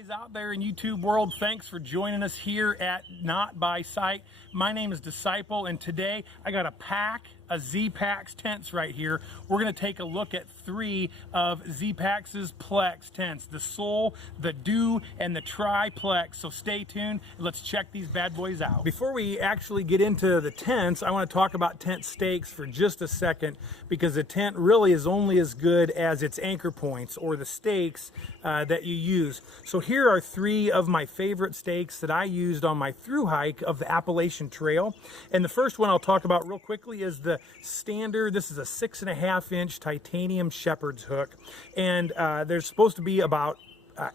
guys out there in YouTube world, thanks for joining us here at Not By Sight. My name is Disciple, and today I got a pack of ZPacks tents right here. We're going to take a look at 3 of ZPacks' Plex tents, the Sol, the Du, and the Triplex. So stay tuned and let's check these bad boys out. Before we actually get into the tents, I want to talk about tent stakes for just a second, because the tent really is only as good as its anchor points, or the stakes that you use. So here are 3 of my favorite stakes that I used on my through hike of the Appalachian Trail. And the first one I'll talk about real quickly is the standard. This is a 6.5-inch titanium shepherd's hook, and there's supposed to be about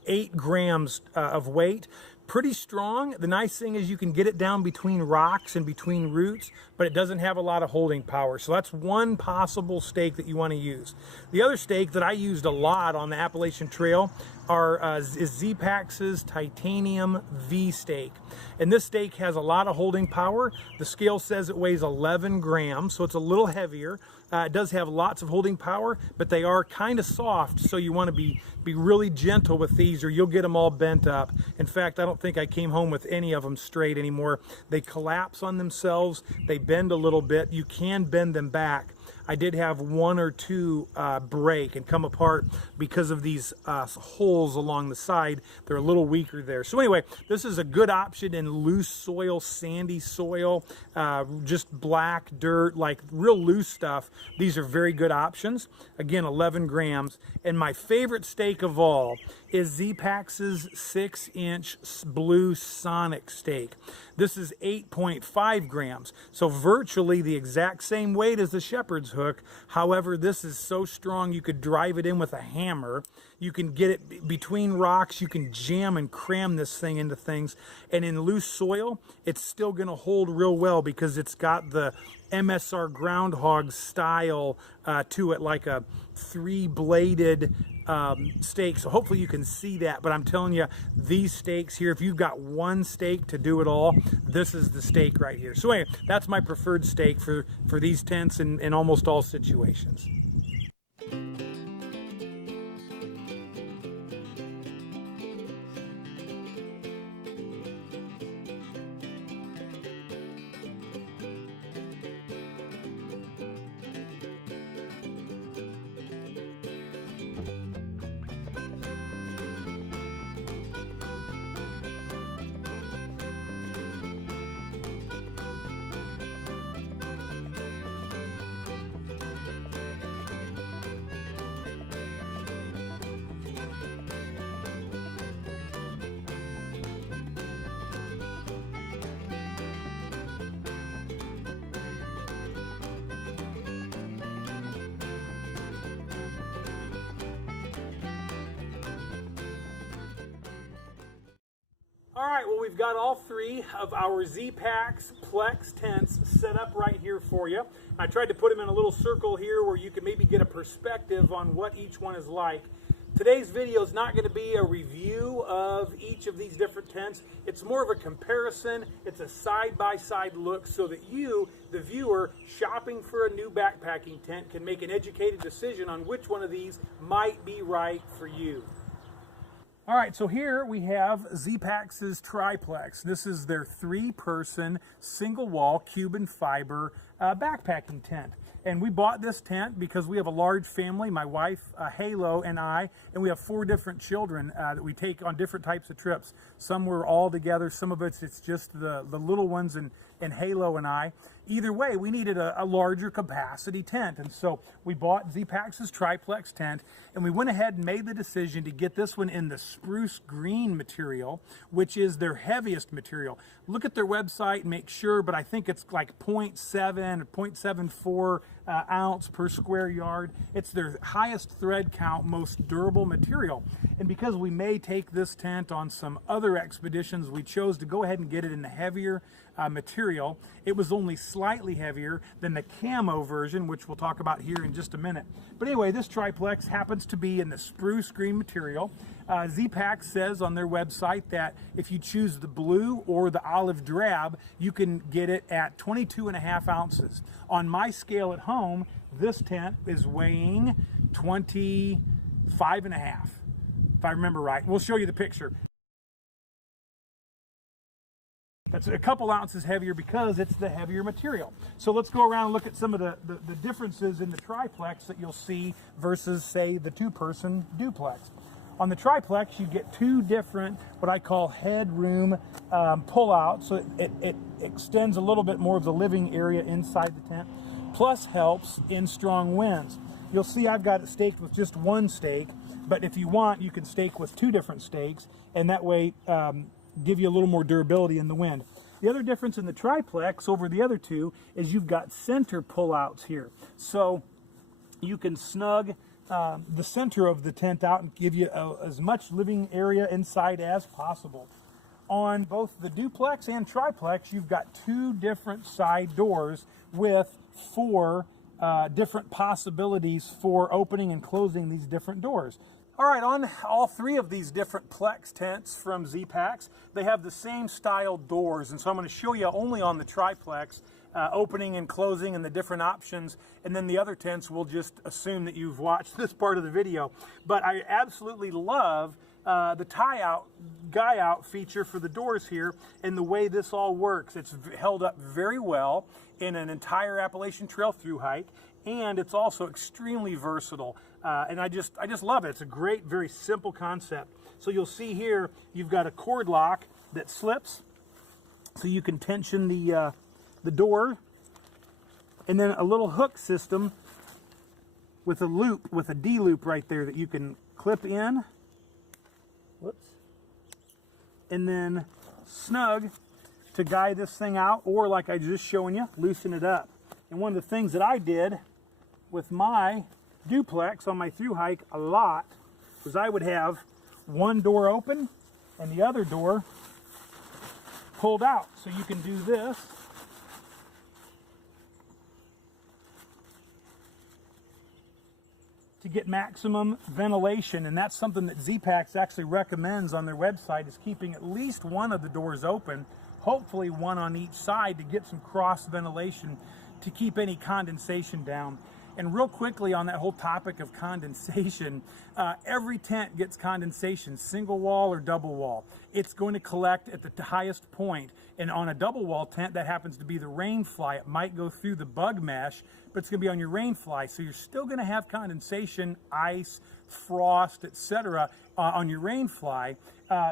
8 grams of weight. Pretty strong. The nice thing is you can get it down between rocks and between roots, but it doesn't have a lot of holding power. So that's one possible stake that you want to use. The other stake that I used a lot on the Appalachian Trail is ZPacks' titanium V stake. And this stake has a lot of holding power. The scale says it weighs 11 grams, so it's a little heavier. It does have lots of holding power, but they are kind of soft, so you want to be really gentle with these, or you'll get them all bent up. In fact, I don't think I came home with any of them straight anymore. They collapse on themselves. They bend a little bit. You can bend them back. I did have 1 or 2 break and come apart because of these holes along the side. They're a little weaker there. So anyway, this is a good option in loose soil, sandy soil, just black dirt, like real loose stuff. These are very good options. Again, 11 grams. And my favorite stake of all is ZPacks' 6-inch blue Sonic stake. This is 8.5 grams, so virtually the exact same weight as the shepherd's hook. However, this is so strong you could drive it in with a hammer. You can get it between rocks. You can jam and cram this thing into things. And in loose soil, it's still going to hold real well because it's got the MSR groundhog style to it, like a 3-bladed stake. So hopefully you can see that, but I'm telling you, these stakes here, if you've got one stake to do it all, this is the stake right here. So anyway, that's my preferred stake for these tents in almost all situations. All right, well, we've got all 3 of our ZPacks Plex tents set up right here for you. I tried to put them in a little circle here where you can maybe get a perspective on what each one is like. Today's video is not going to be a review of each of these different tents. It's more of a comparison. It's a side-by-side look so that you, the viewer, shopping for a new backpacking tent, can make an educated decision on which one of these might be right for you. All right, so here we have ZPacks' Triplex. This is their 3-person, single-wall, Cuban fiber backpacking tent. And we bought this tent because we have a large family, my wife, Halo, and I, and we have 4 different children that we take on different types of trips. Some were all together, some of it's just the little ones and Halo and I. Either way, we needed a larger capacity tent, and so we bought ZPacks' Triplex tent, and we went ahead and made the decision to get this one in the spruce green material, which is their heaviest material. Look at their website and make sure, but I think it's like 0.7 or 0.74 ounce per square yard. It's their highest thread count, most durable material. And because we may take this tent on some other expeditions, we chose to go ahead and get it in the heavier material. It was only slightly heavier than the Camo version, which we'll talk about here in just a minute. But anyway, this Triplex happens to be in the spruce green material. ZPacks says on their website that if you choose the blue or the olive drab, you can get it at 22.5 ounces. On my scale at home, this tent is weighing 25.5, if I remember right. We'll show you the picture. That's a couple ounces heavier because it's the heavier material. So let's go around and look at some of the differences in the Triplex that you'll see versus, say, the two-person Duplex. On the Triplex, you get two different, what I call headroom pull-outs, so it extends a little bit more of the living area inside the tent, plus helps in strong winds. You'll see I've got it staked with just one stake, but if you want, you can stake with two different stakes, and that way give you a little more durability in the wind. The other difference in the Triplex over the other two is you've got center pull-outs here. So you can snug the center of the tent out and give you as much living area inside as possible. On both the Duplex and Triplex, you've got two different side doors with four different possibilities for opening and closing these different doors. All right, on all three of these different Plex tents from ZPacks, they have the same style doors, and so I'm going to show you only on the Triplex opening and closing and the different options, and then the other tents we'll just assume that you've watched this part of the video. But I absolutely love the guy out feature for the doors here and the way this all works. It's held up very well in an entire Appalachian Trail through hike, and it's also extremely versatile. And I just love it. It's a great, very simple concept. So you'll see here, you've got a cord lock that slips, so you can tension the door, and then a little hook system with a loop, with a D loop right there that you can clip in. Whoops. And then snug to guide this thing out, or like I just showing you, loosen it up. And one of the things that I did with my Duplex on my through hike a lot was I would have one door open and the other door pulled out. So you can do this to get maximum ventilation, and that's something that ZPacks actually recommends on their website, is keeping at least one of the doors open, hopefully one on each side, to get some cross ventilation to keep any condensation down. And real quickly on that whole topic of condensation, every tent gets condensation, single wall or double wall. It's going to collect at the highest point. And on a double wall tent, that happens to be the rain fly. It might go through the bug mesh, but it's going to be on your rain fly. So you're still going to have condensation, ice, frost, etc. On your rain fly.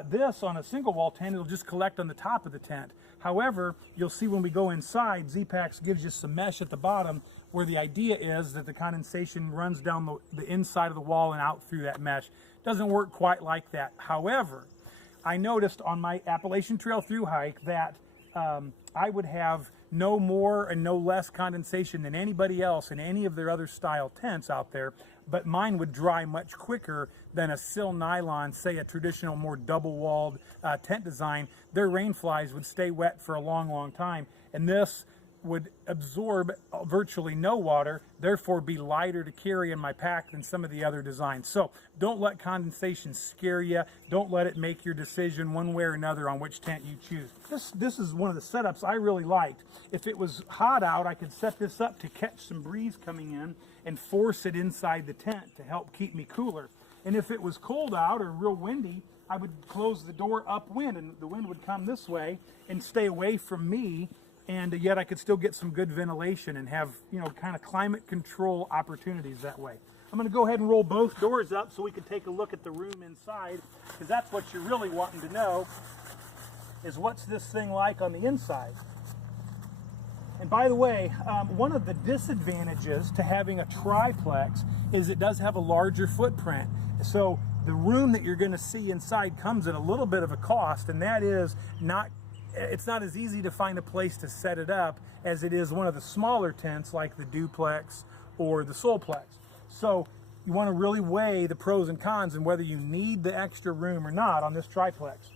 This on a single wall tent, it'll just collect on the top of the tent. However, you'll see when we go inside, ZPacks gives you some mesh at the bottom, where the idea is that the condensation runs down the inside of the wall and out through that mesh. Doesn't work quite like that. However, I noticed on my Appalachian Trail through hike that I would have no more and no less condensation than anybody else in any of their other style tents out there, but mine would dry much quicker than a sil nylon, say a traditional more double-walled tent design. Their rain flies would stay wet for a long, long time, and this would absorb virtually no water, therefore be lighter to carry in my pack than some of the other designs. So don't let condensation scare you. Don't let it make your decision one way or another on which tent you choose. This is one of the setups I really liked. If it was hot out, I could set this up to catch some breeze coming in and force it inside the tent to help keep me cooler. And if it was cold out or real windy, I would close the door upwind, and the wind would come this way and stay away from me, and yet I could still get some good ventilation and have, you know, kind of climate control opportunities that way. I'm going to go ahead and roll both doors up so we can take a look at the room inside, because that's what you're really wanting to know, is what's this thing like on the inside. And by the way, one of the disadvantages to having a triplex is it does have a larger footprint. So the room that you're going to see inside comes at a little bit of a cost, and that is it's not as easy to find a place to set it up as it is one of the smaller tents like the Duplex or the Solplex. So you want to really weigh the pros and cons and whether you need the extra room or not on this triplex.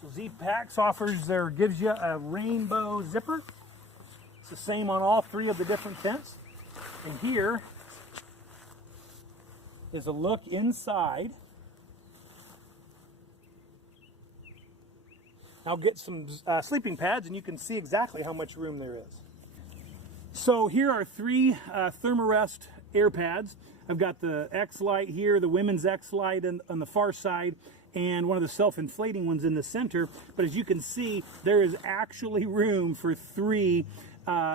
So ZPacks gives you a rainbow zipper. It's the same on all three of the different tents. And here is a look inside. I'll get some sleeping pads and you can see exactly how much room there is. So here are three Thermarest air pads. I've got the X-Lite here, the women's X-Lite on the far side, and one of the self-inflating ones in the center. But as you can see, there is actually room for 3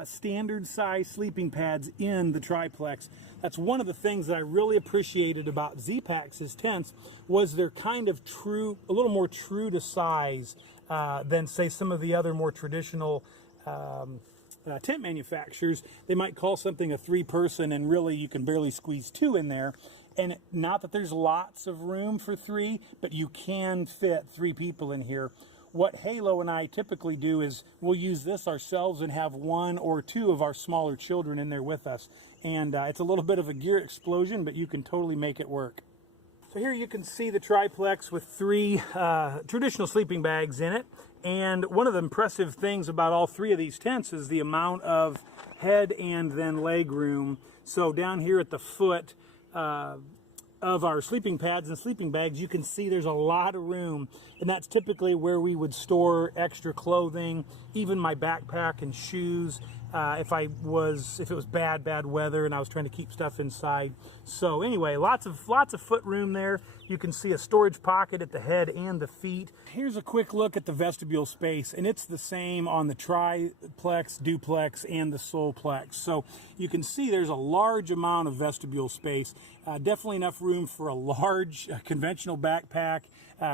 standard size sleeping pads in the Triplex. That's one of the things that I really appreciated about ZPacks' tents, was they're kind of true, a little more true to size than say some of the other more traditional tent manufacturers. They might call something a 3-person, and really you can barely squeeze 2 in there. And not that there's lots of room for 3, but you can fit 3 people in here. What Halo and I typically do is we'll use this ourselves and have 1 or 2 of our smaller children in there with us. And it's a little bit of a gear explosion, but you can totally make it work. So here you can see the Triplex with 3 traditional sleeping bags in it. And one of the impressive things about all 3 of these tents is the amount of head and then leg room. So down here at the foot of our sleeping pads and sleeping bags, you can see there's a lot of room, and that's typically where we would store extra clothing, even my backpack and shoes, if it was bad weather and I was trying to keep stuff inside. So anyway, lots of foot room there. You can see a storage pocket at the head and the feet. Here's a quick look at the vestibule space, and it's the same on the Triplex, Duplex, and the Solplex. So you can see there's a large amount of vestibule space. Definitely enough room for a large conventional backpack,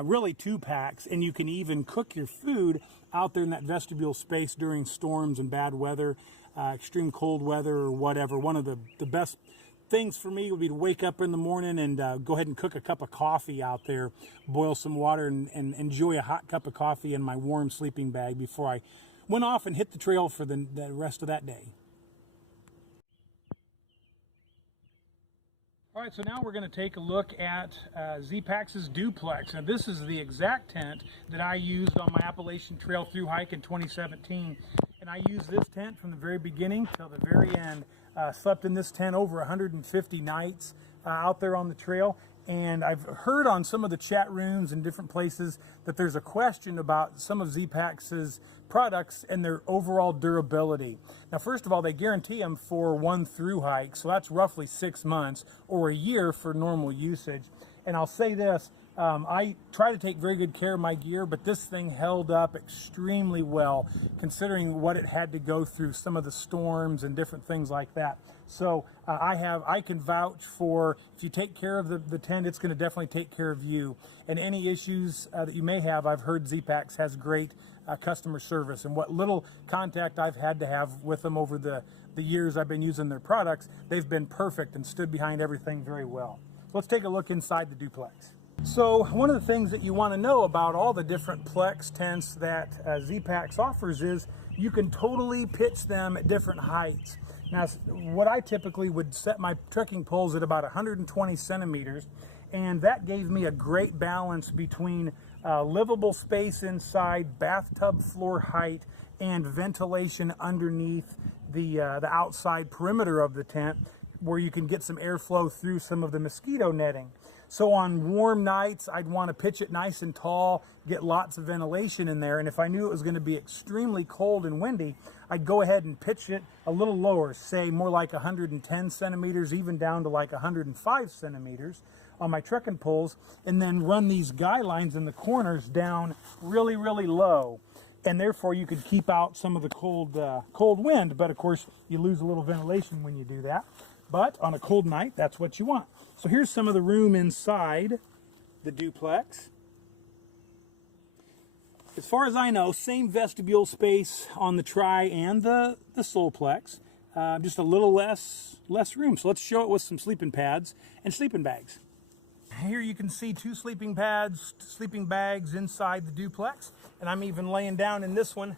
really 2 packs, and you can even cook your food out there in that vestibule space during storms and bad weather, extreme cold weather or whatever. One of the best things for me would be to wake up in the morning and go ahead and cook a cup of coffee out there, boil some water, and enjoy a hot cup of coffee in my warm sleeping bag before I went off and hit the trail for the rest of that day. All right, so now we're going to take a look at ZPacks' Duplex. Now this is the exact tent that I used on my Appalachian Trail through hike in 2017. And I used this tent from the very beginning till the very end. Slept in this tent over 150 nights out there on the trail. And I've heard on some of the chat rooms and different places that there's a question about some of ZPacks' products and their overall durability. Now, first of all, they guarantee them for 1 through hike, so that's roughly 6 months or a year for normal usage. And I'll say this, I try to take very good care of my gear, but this thing held up extremely well considering what it had to go through, some of the storms and different things like that. So I can vouch for, if you take care of the tent, it's going to definitely take care of you. And any issues that you may have, I've heard ZPacks has great customer service, and what little contact I've had to have with them over the years I've been using their products, they've been perfect and stood behind everything very well. Let's take a look inside the Duplex. So one of the things that you want to know about all the different Plex tents that ZPacks offers is you can totally pitch them at different heights. Now, what I typically would set my trekking poles at about 120 centimeters, and that gave me a great balance between livable space inside, bathtub floor height, and ventilation underneath the outside perimeter of the tent, where you can get some airflow through some of the mosquito netting. So on warm nights, I'd want to pitch it nice and tall, get lots of ventilation in there. And if I knew it was going to be extremely cold and windy, I'd go ahead and pitch it a little lower, say more like 110 centimeters, even down to like 105 centimeters on my trekking poles, and then run these guy lines in the corners down really, really low. And therefore you could keep out some of the cold wind, but of course you lose a little ventilation when you do that. But on a cold night, that's what you want. So here's some of the room inside the Duplex. As far as I know, same vestibule space on the Tri and the Solplex, just a little less room. So let's show it with some sleeping pads and sleeping bags. Here you can see 2 sleeping pads, sleeping bags inside the Duplex, and I'm even laying down in this one.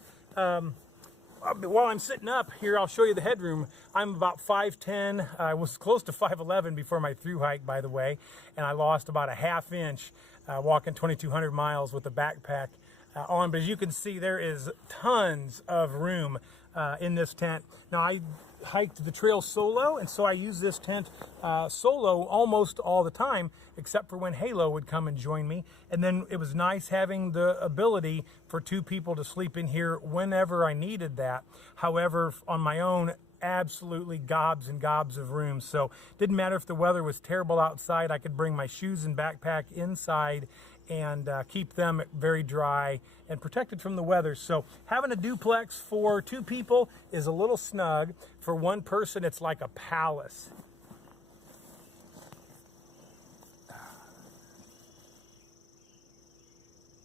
While I'm sitting up here, I'll show you the headroom. I'm about 5'10". I was close to 5'11" before my through hike, by the way, and I lost about a ½ inch walking 2,200 miles with a backpack on. But as you can see, there is tons of room in this tent. Now, I hiked the trail solo, and so I use this tent solo almost all the time, except for when Halo would come and join me. And then it was nice having the ability for 2 people to sleep in here whenever I needed that. However, on my own, absolutely gobs and gobs of room. So didn't matter if the weather was terrible outside, I could bring my shoes and backpack inside and keep them very dry and protected from the weather. So having a duplex for 2 people is a little snug. For 1 person, it's like a palace.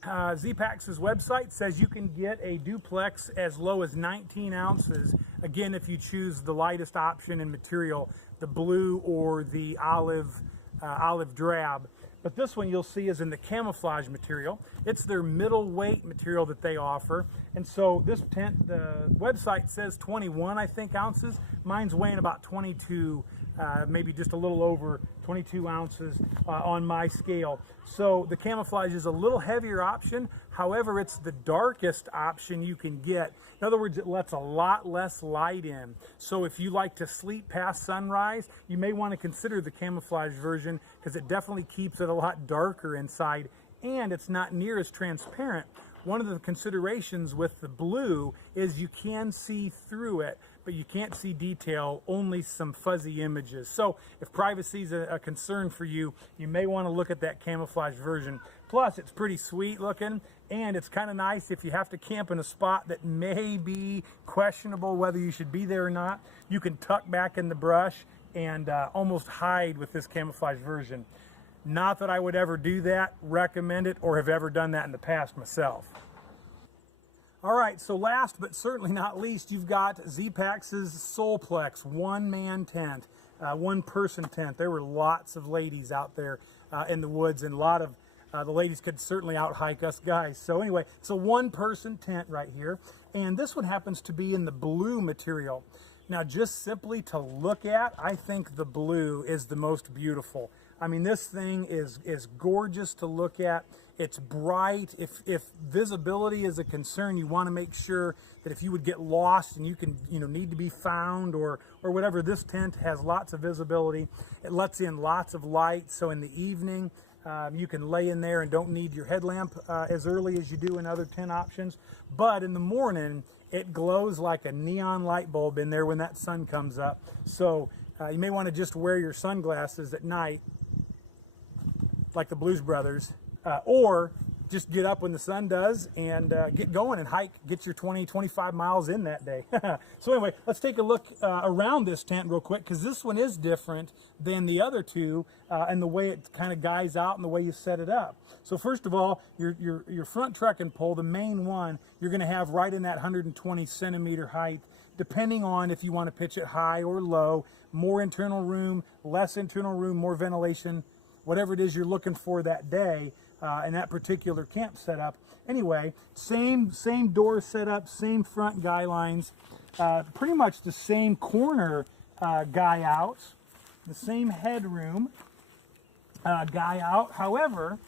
ZPacks' website says you can get a duplex as low as 19 ounces. Again, if you choose the lightest option in material, the blue or the olive drab. But this one you'll see is in the camouflage material. It's their middleweight material that they offer. And so this tent, the website says 21, I think, ounces. Mine's weighing about 22, maybe just a little over 22 ounces on my scale. So the camouflage is a little heavier option. However, it's the darkest option you can get. In other words, it lets a lot less light in. So if you like to sleep past sunrise, you may want to consider the camouflage version, because it definitely keeps it a lot darker inside, and it's not near as transparent. One of the considerations with the blue is you can see through it, but you can't see detail, only some fuzzy images. So if privacy is a concern for you, you may want to look at that camouflage version. Plus, it's pretty sweet looking, and it's kind of nice if you have to camp in a spot that may be questionable whether you should be there or not. You can tuck back in the brush and almost hide with this camouflage version. Not that I would ever do that, recommend it, or have ever done that in the past myself. All right, so last but certainly not least, you've got ZPacks' Solplex one-man tent, one-person tent. There were lots of ladies out there in the woods, and a lot of the ladies could certainly out-hike us guys. So anyway, it's a one-person tent right here, and this one happens to be in the blue material. Now, just simply to look at, I think the blue is the most beautiful. I mean, this thing is gorgeous to look at. It's bright. If visibility is a concern, you want to make sure that if you would get lost and you can, need to be found or whatever, this tent has lots of visibility. It lets in lots of light. So in the evening, you can lay in there and don't need your headlamp as early as you do in other tent options. But in the morning, it glows like a neon light bulb in there when that sun comes up. So you may want to just wear your sunglasses at night, like the Blues Brothers, or just get up when the sun does and get going and hike, get your 20-25 miles in that day. So anyway, let's take a look around this tent real quick, because this one is different than the other two and the way it kind of guys out and the way you set it up. So first of all, your front trekking pole, the main one, you're going to have right in that 120 centimeter height, depending on if you want to pitch it high or low, more internal room, less internal room, more ventilation, whatever it is you're looking for that day in that particular camp setup. Anyway, same door setup, same front guy lines, pretty much the same corner guy outs, the same headroom guy out. However,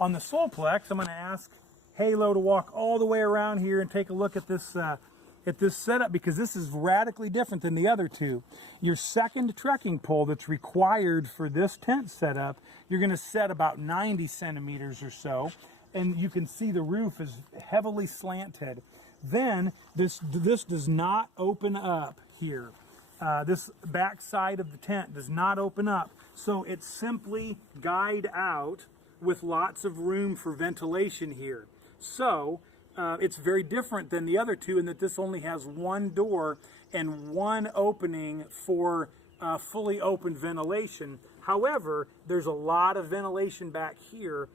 on the Solplex, I'm going to ask Halo to walk all the way around here and take a look at this setup, because this is radically different than the other two. Your second trekking pole that's required for this tent setup, you're going to set about 90 centimeters or so, and you can see the roof is heavily slanted. Then this does not open up here. This back side of the tent does not open up, so it's simply guyed out with lots of room for ventilation here. So it's very different than the other two in that this only has one door and one opening for fully open ventilation. However, there's a lot of ventilation back here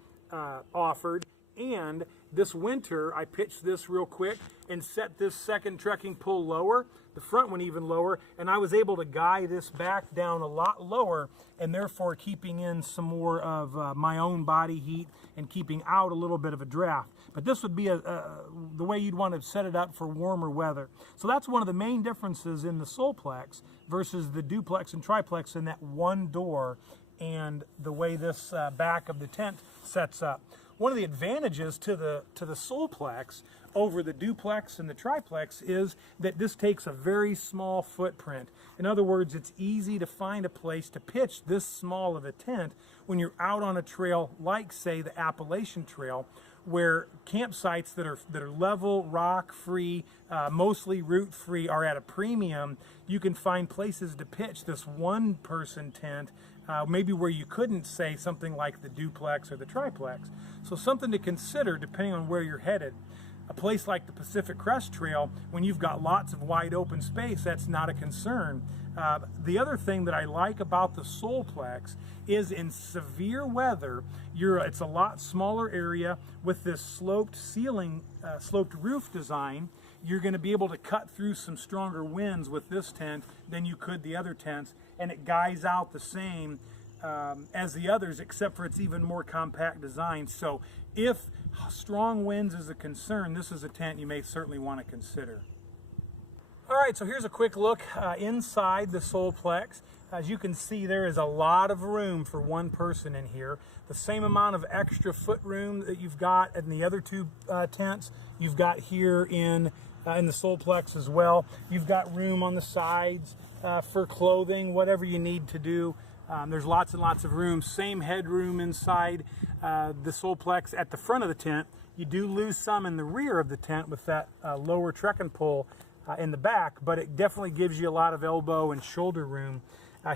offered, and this winter I pitched this real quick and set this second trekking pole lower, the front one even lower, and I was able to guy this back down a lot lower, and therefore keeping in some more of my own body heat and keeping out a little bit of a draft. But this would be the way you'd want to set it up for warmer weather. So that's one of the main differences in the Solplex versus the Duplex and Triplex, in that one door and the way this back of the tent sets up. One of the advantages to the Solplex over the Duplex and the Triplex is that this takes a very small footprint. In other words, it's easy to find a place to pitch this small of a tent when you're out on a trail like, say, the Appalachian Trail, where campsites that are level, rock-free, mostly root-free are at a premium. You can find places to pitch this one-person tent maybe where you couldn't say something like the Duplex or the Triplex. So something to consider depending on where you're headed. A place like the Pacific Crest Trail, when you've got lots of wide open space, that's not a concern. The other thing that I like about the Solplex is in severe weather, it's a lot smaller area with this sloped ceiling, sloped roof design. You're going to be able to cut through some stronger winds with this tent than you could the other tents, and it guys out the same as the others, except for it's even more compact design. So if strong winds is a concern, this is a tent you may certainly want to consider. All right, so here's a quick look inside the Solplex. As you can see, there is a lot of room for one person in here. The same amount of extra foot room that you've got in the other two tents, you've got here in the Solplex as well. You've got room on the sides for clothing, whatever you need to do. There's lots and lots of room. Same headroom inside the Solplex at the front of the tent. You do lose some in the rear of the tent with that lower trekking pole in the back, but it definitely gives you a lot of elbow and shoulder room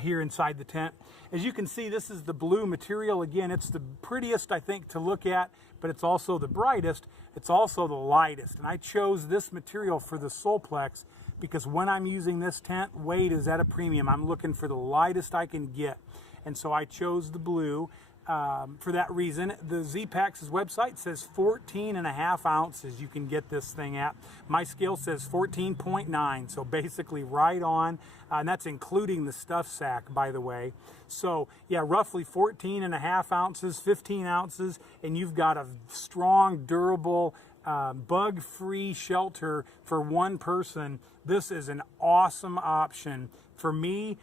here inside the tent. As you can see, this is the blue material. Again, it's the prettiest, I think, to look at, but it's also the brightest. It's also the lightest, and I chose this material for the Solplex because when I'm using this tent, weight is at a premium. I'm looking for the lightest I can get, and so I chose the blue. For that reason, the ZPacks' website says 14.5 ounces you can get this thing at. My scale says 14.9, so basically right on, and that's including the stuff sack, by the way. So yeah, roughly 14.5 ounces, 15 ounces, and you've got a strong, durable, bug-free shelter for one person. This is an awesome option. For me,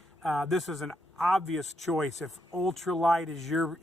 this is an obvious choice. If ultralight is your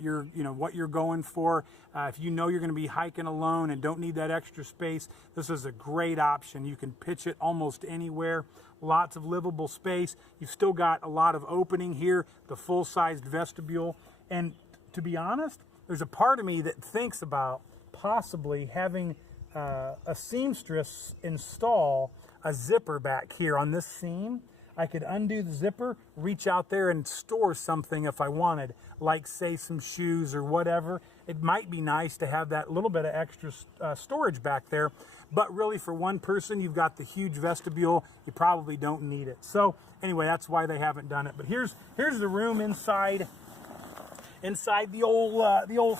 what you're going for, if you know you're going to be hiking alone and don't need that extra space, this is a great option. You can pitch it almost anywhere. Lots of livable space. You've still got a lot of opening here, the full-sized vestibule, and to be honest, there's a part of me that thinks about possibly having a seamstress install a zipper back here on this seam. I could undo the zipper, reach out there and store something if I wanted, like say some shoes or whatever. It might be nice to have that little bit of extra storage back there, but really for one person, you've got the huge vestibule, you probably don't need it. So anyway, that's why they haven't done it. But here's the room inside the old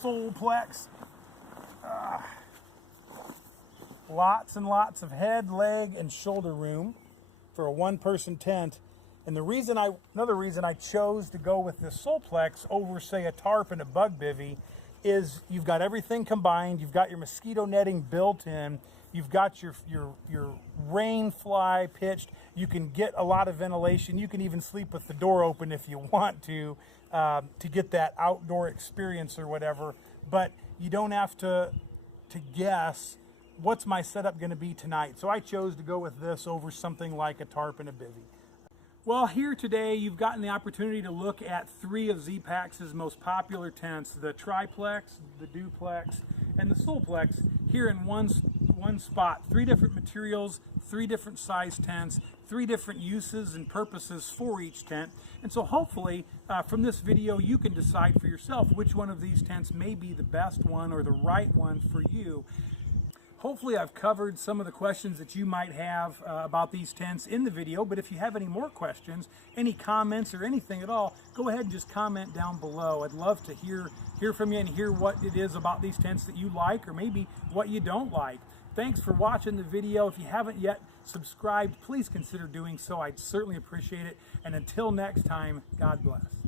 Solplex. Lots and lots of head, leg, and shoulder room for a one-person tent. And another reason I chose to go with this Solplex over, say, a tarp and a bug bivvy is you've got everything combined. You've got your mosquito netting built in. You've got your rain fly pitched. You can get a lot of ventilation. You can even sleep with the door open if you want to get that outdoor experience or whatever. But you don't have to guess what's my setup going to be tonight. So I chose to go with this over something like a tarp and a bivvy. Well, here today you've gotten the opportunity to look at 3 of ZPacks' most popular tents, the Triplex, the Duplex, and the Solplex, here in one spot. 3 different materials, 3 different size tents, 3 different uses and purposes for each tent. And so hopefully from this video you can decide for yourself which one of these tents may be the best one or the right one for you. Hopefully I've covered some of the questions that you might have about these tents in the video, but if you have any more questions, any comments or anything at all, go ahead and just comment down below. I'd love to hear from you and hear what it is about these tents that you like or maybe what you don't like. Thanks for watching the video. If you haven't yet subscribed, please consider doing so. I'd certainly appreciate it. And until next time, God bless.